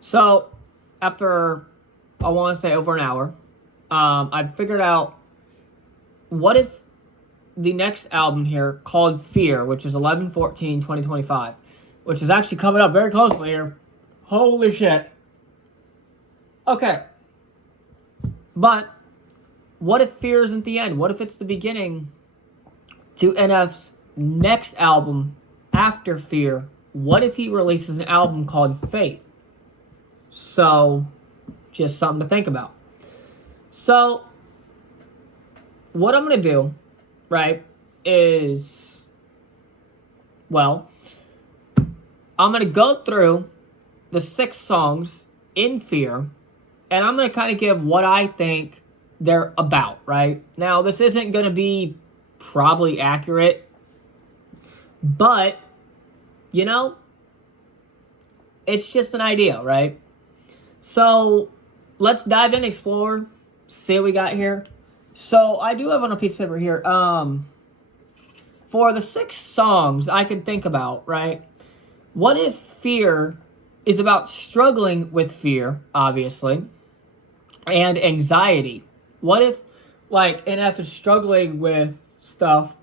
So, after, I want to say over an hour, I figured out what if the next album here called Fear, which is 11/14/2025, which is actually coming up very closely here. Holy shit. Okay. But, what if Fear isn't the end? What if it's the beginning to NF's next album after Fear? What if he releases an album called Faith? So, just something to think about. So, what I'm going to do, right, is, well, I'm going to go through the 6 songs in Fear, and I'm going to kind of give what I think they're about, right? Now, this isn't going to be probably accurate, but, you know, it's just an idea, right? So, let's dive in, explore, see what we got here. So, I do have on a piece of paper here, for the 6 songs I could think about, right? What if Fear is about struggling with fear, obviously, and anxiety? What if, like, NF is struggling with stuff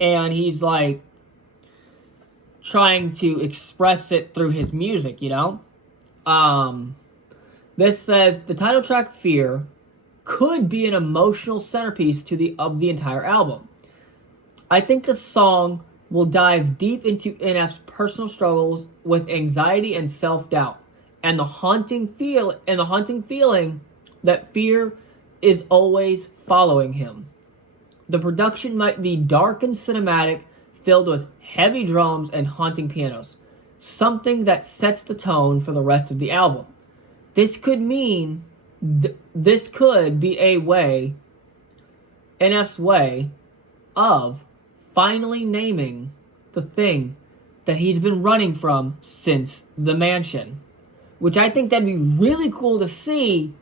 and he's, like, trying to express it through his music, you know? This says the title track Fear could be an emotional centerpiece of the entire album. I think the song will dive deep into NF's personal struggles with anxiety and self-doubt, and the haunting feeling that fear is always following him. The production might be dark and cinematic, filled with heavy drums and haunting pianos, something that sets the tone for the rest of the album. This could mean this could be NF's way of finally naming the thing that he's been running from since the mansion, which I think that'd be really cool to see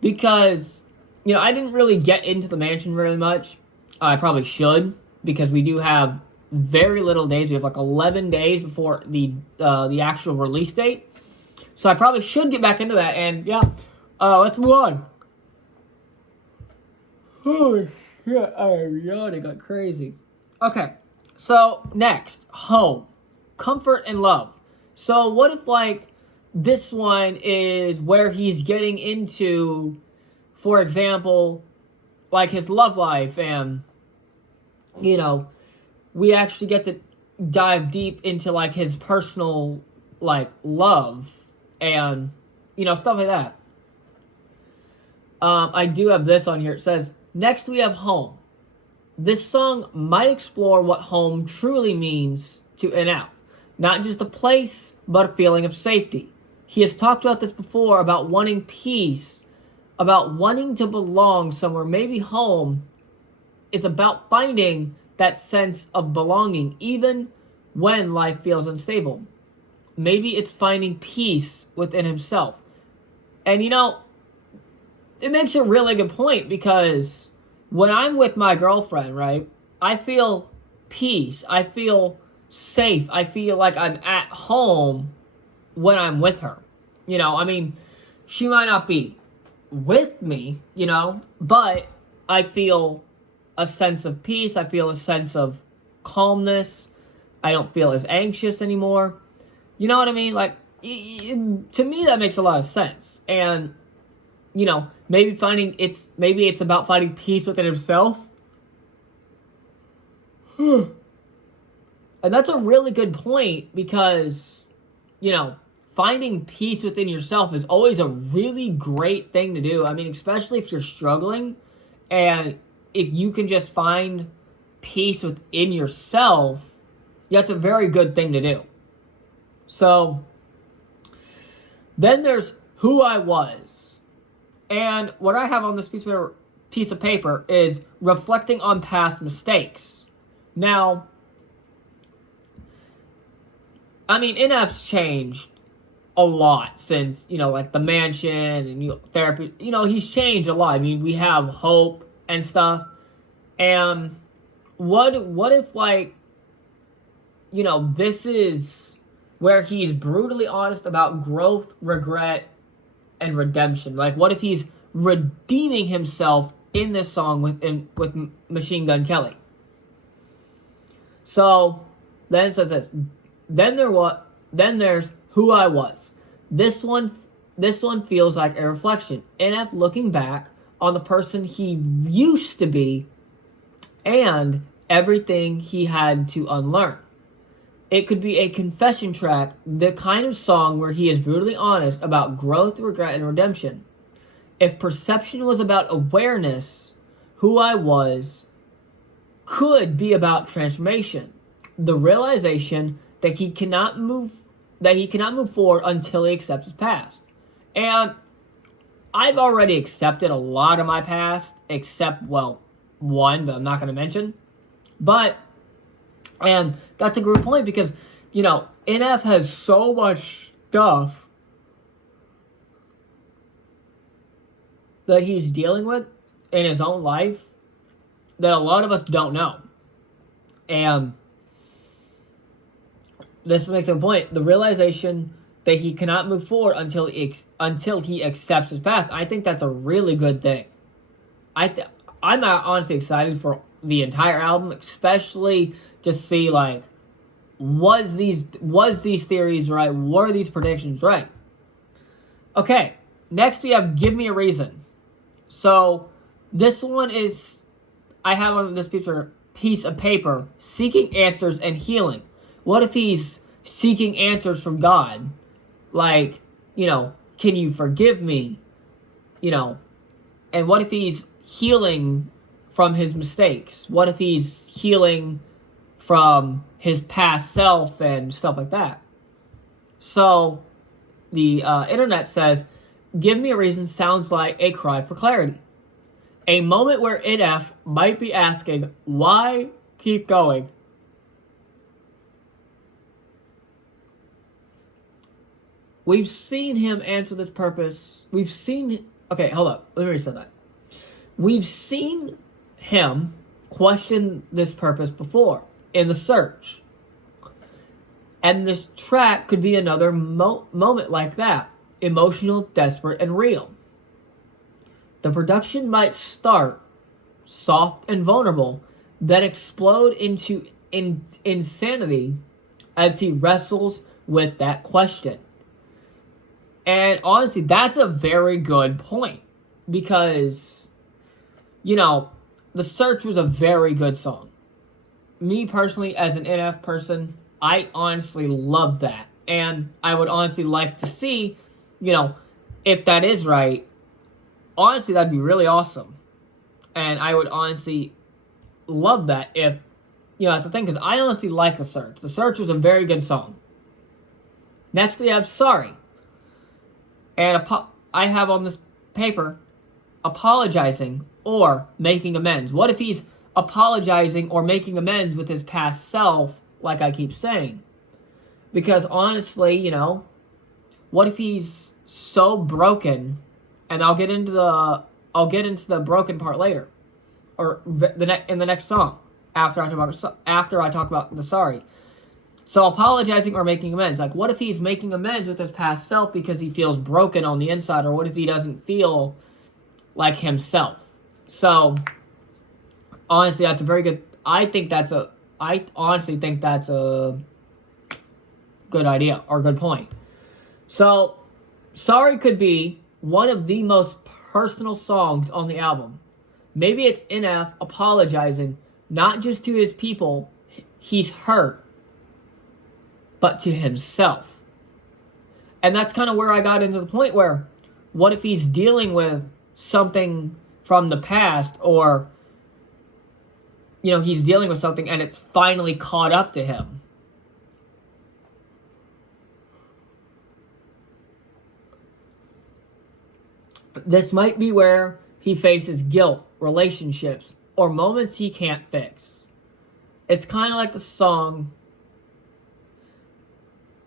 because, you know, I didn't really get into the mansion very much. I probably should because we do have very little days. We have like 11 days before the actual release date. So I probably should get back into that. And yeah, let's move on. Holy shit, I am yawning like crazy. Okay, so next, Home, Comfort and Love. So what if, like, this one is where he's getting into, for example, like his love life, and, you know, we actually get to dive deep into, like, his personal, like, love and, you know, stuff like that. I do have this on here. It says, next we have Home. This song might explore what home truly means to NF. Not just a place, but a feeling of safety. He has talked about this before, about wanting peace, about wanting to belong somewhere. Maybe home is about finding that sense of belonging, even when life feels unstable. Maybe it's finding peace within himself. And, you know, it makes a really good point because when I'm with my girlfriend, right, I feel peace. I feel safe. I feel like I'm at home when I'm with her. You know, I mean, she might not be with me, you know, but I feel a sense of peace. I feel a sense of calmness. I don't feel as anxious anymore. You know what I mean? Like, to me, that makes a lot of sense. And, you know, maybe it's about finding peace within himself. And that's a really good point because, you know, finding peace within yourself is always a really great thing to do. I mean, especially if you're struggling and if you can just find peace within yourself, that's a very good thing to do. So, then there's Who I Was. And what I have on this piece of paper is reflecting on past mistakes. Now, I mean, NF's changed a lot since, you know, like the mansion and, you know, therapy. You know, he's changed a lot. I mean, we have hope and stuff. And what if, like, this is where he's brutally honest about growth, regret, and redemption. Like, what if he's redeeming himself in this song with Machine Gun Kelly? So then it says this. Then there's Who I Was. This one feels like a reflection. NF looking back on the person he used to be and everything he had to unlearn. It could be a confession track, the kind of song where he is brutally honest about growth, regret, and redemption. If perception was about awareness, Who I Was could be about transformation. The realization that he cannot move forward until he accepts his past. And I've already accepted a lot of my past, except, one that I'm not going to mention. And that's a great point because, NF has so much stuff that he's dealing with in his own life that a lot of us don't know. And this makes a point. The realization that he cannot move forward until he accepts his past. I think that's a really good thing. I'm honestly excited for the entire album, especially to see, like, was these theories right? Were these predictions right? Okay, next we have Give Me a Reason. So this one is, I have on this piece of paper, seeking answers and healing. What if he's seeking answers from God? Like, can you forgive me? And what if he's healing from his mistakes? What if he's healing from his past self and stuff like that? So the internet says, Give Me a Reason sounds like a cry for clarity. A moment where NF might be asking, why keep going? We've seen him answer this purpose. Okay, hold up. Let me reset that. We've seen him question this purpose before in The Search. And this track could be another moment like that. Emotional, desperate, and real. The production might start soft and vulnerable, then explode into insanity as he wrestles with that question. And honestly, that's a very good point. Because, The Search was a very good song. Me personally, as an NF person, I honestly love that. And I would honestly like to see, if that is right, honestly, that'd be really awesome. And I would honestly love that if, that's the thing, because I honestly like The Search. The Search was a very good song. Next, we have Sorry. And I have on this paper, apologizing or making amends. What if he's apologizing or making amends with his past self, like I keep saying? Because honestly, what if he's so broken? And I'll get into the broken part later, or in the next song after I talk about the sorry. So apologizing or making amends. Like, what if he's making amends with his past self because he feels broken on the inside, or what if he doesn't feel like himself? So honestly, that's a very good. I honestly think that's a good idea or good point. So, Sorry could be one of the most personal songs on the album. Maybe it's NF apologizing not just to his people he's hurt, but to himself. And that's kind of where I got into the point where, what if he's dealing with something from the past, or he's dealing with something and it's finally caught up to him? This might be where he faces guilt, relationships, or moments he can't fix. It's kind of like the song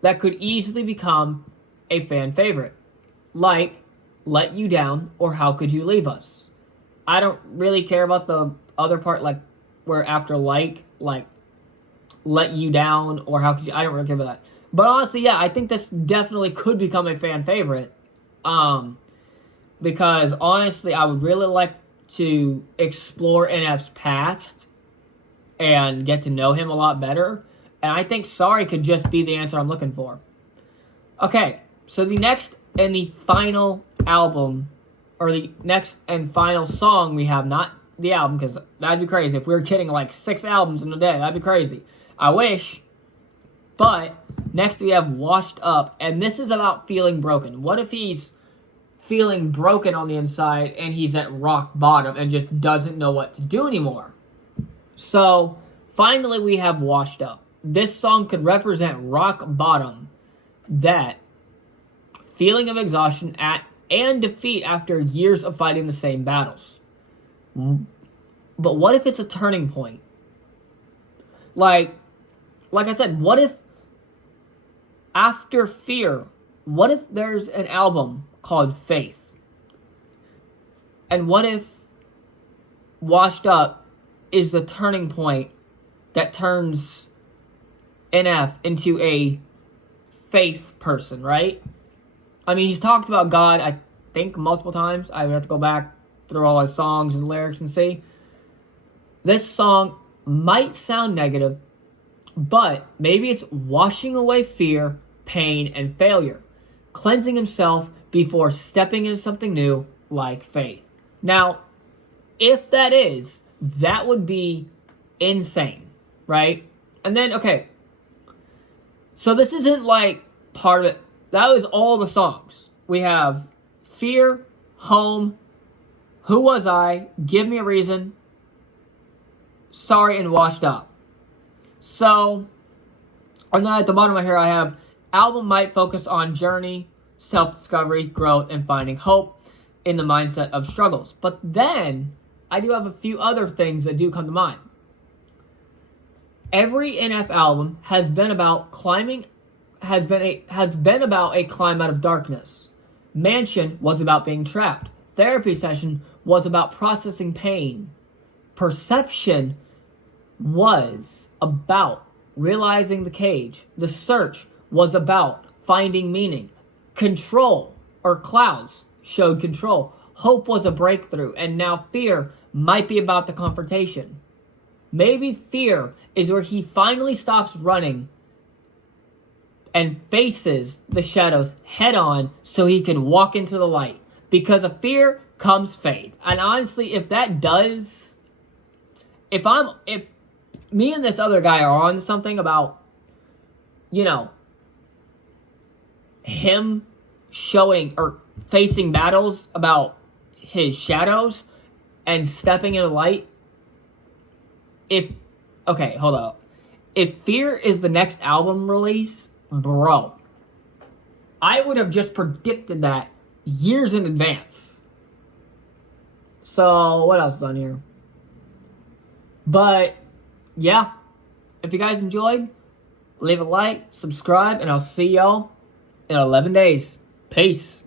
that could easily become a fan favorite, like Let You Down or How Could You Leave Us. I don't really care about the other part, like where after like let you down, or how could you, I don't really care about that. But honestly, yeah, I think this definitely could become a fan favorite. Because honestly, I would really like to explore NF's past and get to know him a lot better. And I think Sorry could just be the answer I'm looking for. Okay, so the next and the final album, or the next and final song we have, not the album, because that'd be crazy. If we were getting like 6 albums in a day, that'd be crazy. I wish. But next we have Washed Up, and this is about feeling broken. What if he's feeling broken on the inside and he's at rock bottom and just doesn't know what to do anymore? So finally we have Washed Up. This song could represent rock bottom, that feeling of exhaustion at and defeat after years of fighting the same battles. But what if it's a turning point? Like I said, what if after Fear, what if there's an album called Faith? And what if Washed Up is the turning point that turns NF into a faith person, right? I mean, he's talked about God, I think, multiple times. I would have to go back through all his songs and lyrics and see. This song might sound negative, but maybe it's washing away fear, pain, and failure, cleansing himself before stepping into something new like faith. Now, if that is, that would be insane, right? And then, okay, so this isn't like part of it. That was all the songs. We have Fear, Home, Who Was I, Give Me a Reason, Sorry, and Washed Up. So, and then at the bottom of here I have album might focus on journey, self-discovery, growth, and finding hope in the mindset of struggles. But then I do have a few other things that do come to mind. Every NF album has been about about a climb out of darkness. Mansion was about being trapped. Therapy Session was about processing pain. Perception was about realizing the cage. The Search was about finding meaning. Control, or Clouds, showed control. Hope was a breakthrough, and now Fear might be about the confrontation. Maybe Fear is where he finally stops running and faces the shadows head on so he can walk into the light. Because of fear comes faith. And honestly, if that does, if me and this other guy are on something about, you know, him showing or facing battles about his shadows and stepping into light, hold up. If Fear is the next album release, bro, I would have just predicted that years in advance. So, what else is on here? But, yeah. If you guys enjoyed, leave a like, subscribe, and I'll see y'all in 11 days. Peace.